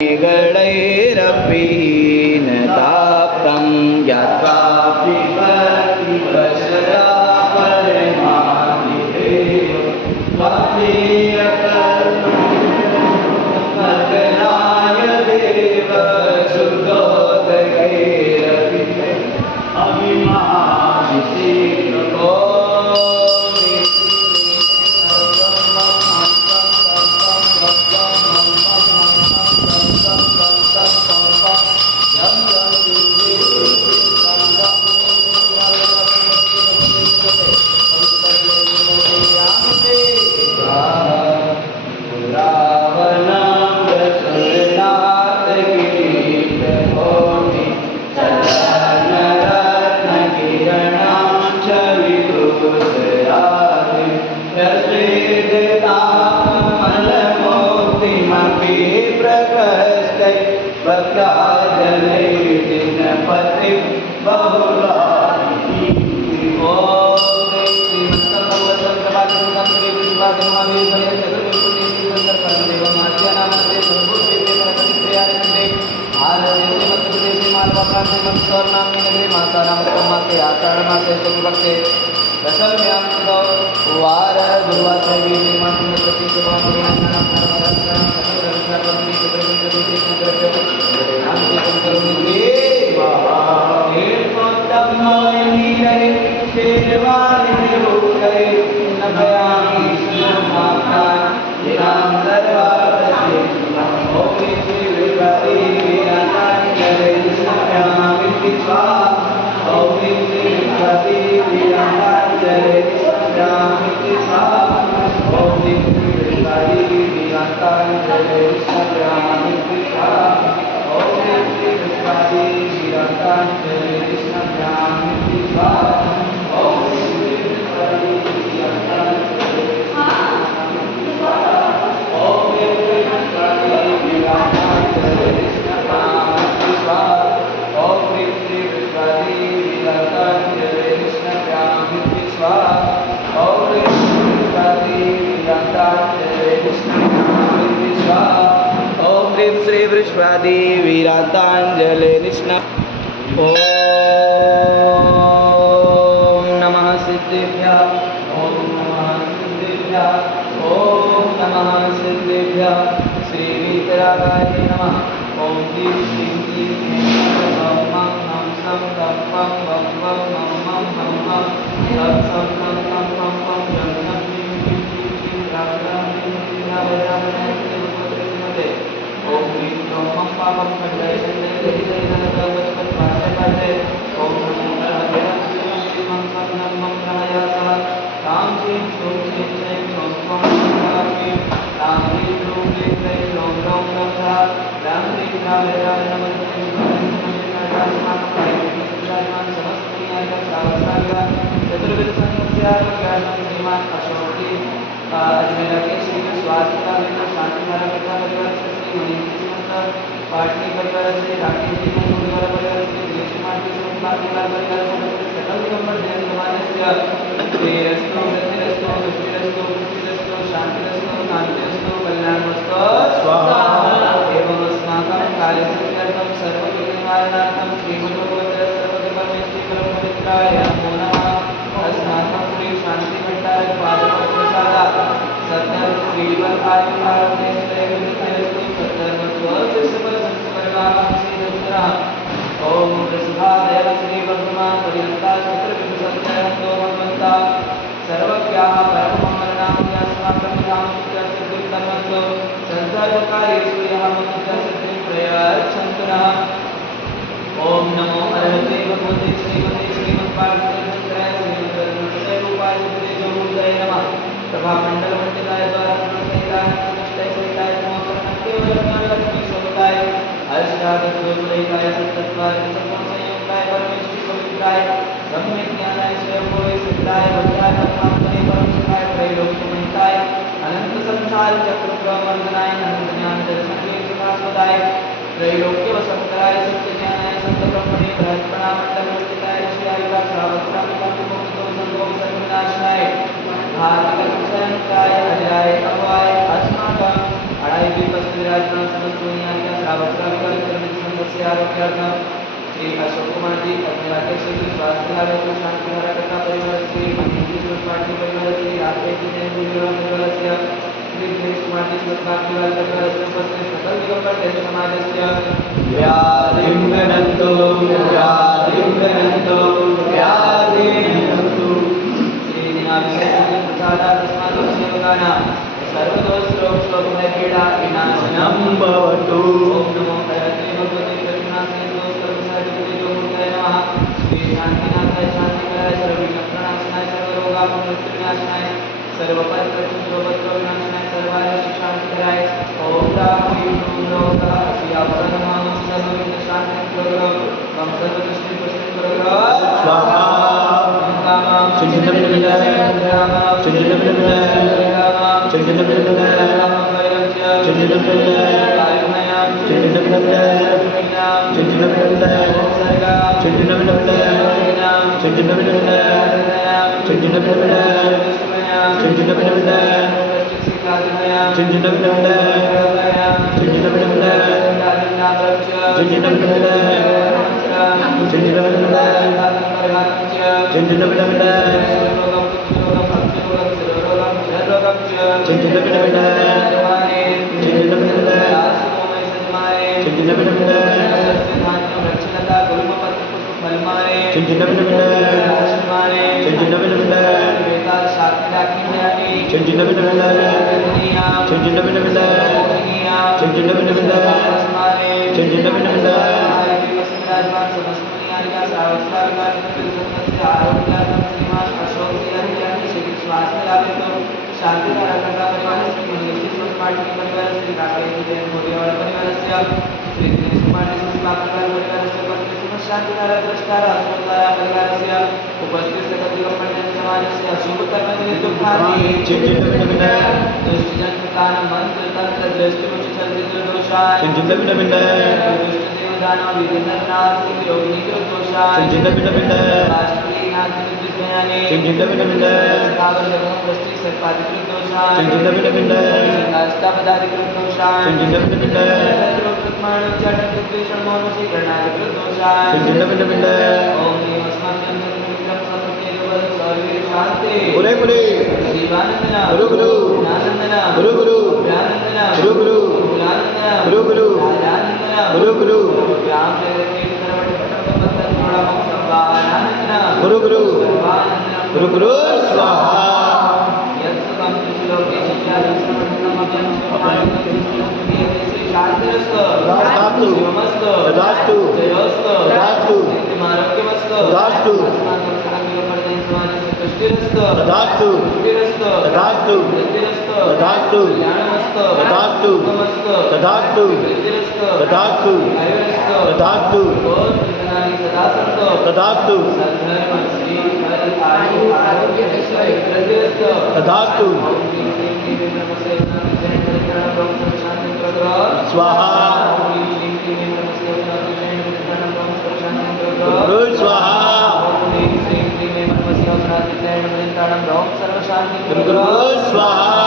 गणैरपि न ताप्तं ज्ञात्वा विपश्यता परमादिदेव मग्नाय देव शुद्धोदकैरपि अभिमाभिषेको वीरातांजलि कृष्ण। ओम नमः सिद्धेभ्यः, ओम नमः सिद्धेभ्यः, ओम नमः सिद्धेभ्यः। श्री वीतरागाय नमः। ओम श्री श्री श्री नम नम नम सम तम पम पम पम मम मम मम मम सम सम तम तम पम पम जम जम जीव जीव जीव जीव राम राम जीव जीव राम राम राम जीव पुत्र मते। ओम ह्रीं ब्रह्मं पापं खण्डय खण्डय जहि जहि नरक वचपत पाठय पाठय। ओम नमो नारायणाय श्रीमं सन्नमं प्रयासः राम श्रीं सों श्रीं श्रीं सों सों राम ह्रीं क्लीं क्लीं क्लीं लों लों लों राम ह्रीं राम राम नमस्ते चतुर्विध संस्याज्ञानं श्रीमान अशोकी अजमेर के श्री स्वास्थ्य शांति धारा कथा परिवार से श्री मणि पाटनी परिवार से राकेश जी परिवार परिवार से दिनेश कुमार जी परिवार परिवार से सकल दिगंबर जैन समाज से तेरस्तो सत्यरस्तो दुष्टिरस्तो पुष्टिरस्तो शांतिरस्तो कांतिरस्तो कल्याणमस्तो स्वाहा। एवं अस्माकं कार्यसिद्ध्यर्थं सर्वविघ्ननिवारणार्थं श्रीमद्भगवते सर्वधर्ममेष्टि परमपवित्राय नमो नमः। अस्माकं श्री शांति भट्टारक पादपद्म प्रसादात् सद्धर्म श्रीवल्लभाय सद्धर्म स्वशिष्यफल संस्करणाः। ओम प्रसभादेव श्री वर्धमान पर्यंता चतुर्विध संख्यातो भगवन्ता सर्वज्ञाः परममङ्गलनामः अस्माकं नामस्य सिद्धिर्तमत्व सद्धर्मकार्येषु यः मनुष्यः सिद्धिं प्रयच्छन्तु नः। ओम नमो अरहते भगवते श्रीमते श्रीमद्पार्वतीपुत्राय श्रीमद्रूपाय तेजोमूर्तये नमः। प्रभामण्डलमण्डिताय द्वारसहिताय सहिताय लक्ष्मी स्वरूपाय अष्टादशदोषरहिताय सत्तत्वाय संयोगाय परमेष्टि पवित्राय सम्यक ज्ञानाय स्वयंभुवे सिद्धाय वज्राय परमात्मने परमसुखाय त्रैलोक्यमहिताय अनंत संसार चक्र प्रवर्धनाय अनंत ज्ञान दर्शने सुखास्पदाय त्रैलोक्य वसंतराय सत्य ज्ञानाय संत ब्रह्मणे बृहत्प्रणामण्डलस्थिताय श्रीयाय श्रावस्वामिकामिमोक्तो सर्वो सर्वनाशाय धार्मिकक्षयंकाय अजराय अभवाय अस्माकं अडाई विराजमान समस्त दुनिया श्रावस्त्राविकल्पस्य आरोग्यार्थं श्री अशोक कुमार जी अग्निराकेश जी स्वास्थ्य लाभ हेतु शांति धारा कथा परिवार श्री मंजू पार्टी परिवार श्री राकेश जी जैन जी परिवार श्री दिनेश कुमार जी स्वास्थ्य लाभ परिवार से उपस्थित सकल दिगंबर जैन समाजस्य व्याधिंगनंतो श्री दिनाभिषेक प्रसादा तस्मात् सेवकानां सर्वदोष रोग शोक भय पीड़ा विनाशनम भवतु। ओम नमो भगवते भगवते कृष्णाय सर्वसाधिपते नमः। श्री शांतिनाथाय शांतिकराय सर्वविघ्नप्रणाशनाय सर्वरोगापमृत्युनाशनाय सर्वपरित्रक्षोपद्रवविनाशनाय सर्वारिष्ट शांतिकराय ओम राम लोकः अस्यावसरमां सर्वविघ्नशान्तिप्रभो मम सर्वदुष्टिपुष्टिप्रभो स्वाहा। शांति धारा परिवार श्री मंगेश पार्टी परिवार श्री राकेश जैन परिवार श्री दिनेश कुमार जी परिवार से उपस्थित शांति धारा पुरस्कार परिवार से उपस्थित सकल दिगंबर जैन समाज से अशुभ कर्म दुखानि दुष्टजन कान मंत्र तंत्र दृष्टि मुचि चलते दोषाय दुष्ट देव दानव विघ्न नाथ सिंह योगिनी दोषाय राष्ट्रीय नाथ विद्याने स्थावर जगह प्रस्ति सर्पाधिकृत दोषाय नास्तापदाधिकृत दोषाय रोगप्रमाण चरण विद्वेषण मौन से करणाधिकृत दोषाय ओम नमः अस्मभ्यं नित्यं सत्ये देवल सर्वे शांति बोले बोले जीवानंदना गुरु गुरु आनंदना गुरु गुरु ज्ञानंदना गुरु गुरु ज्ञानंदना गुरु गुरु आनंदना गुरु गुरु राम के तरवट पटक पत्थर थोड़ा संभानंदना गुरु गुरु गुरु गुरु स्वाहा। यत्सुखं श्लोके शिष्यादिश्रवणमभ्यं शांतिरस्तु दास्तु नमस्तु दास्तु जयोस्तु दास्तु नित्यमारोग्यमस्तु दास्तु अस्माकं शांतिवर्धन समाजस्य तुष्टिरस्तु दास्तु तुष्टिरस्तु दास्तु वृद्धिरस्तु दास्तु ज्ञानमस्तु दास्तु सुखमस्तु दास्तु वृद्धिरस्तु दास्तु आयुरस्तु दास्तु और प्रदानि सदा सन्तु दास्तु सद्धर्म श्री हरि आयु आरोग्य ऐश्वर्य वृद्धिरस्तु दास्तु स्वाहा स्वाहा स्वाहा।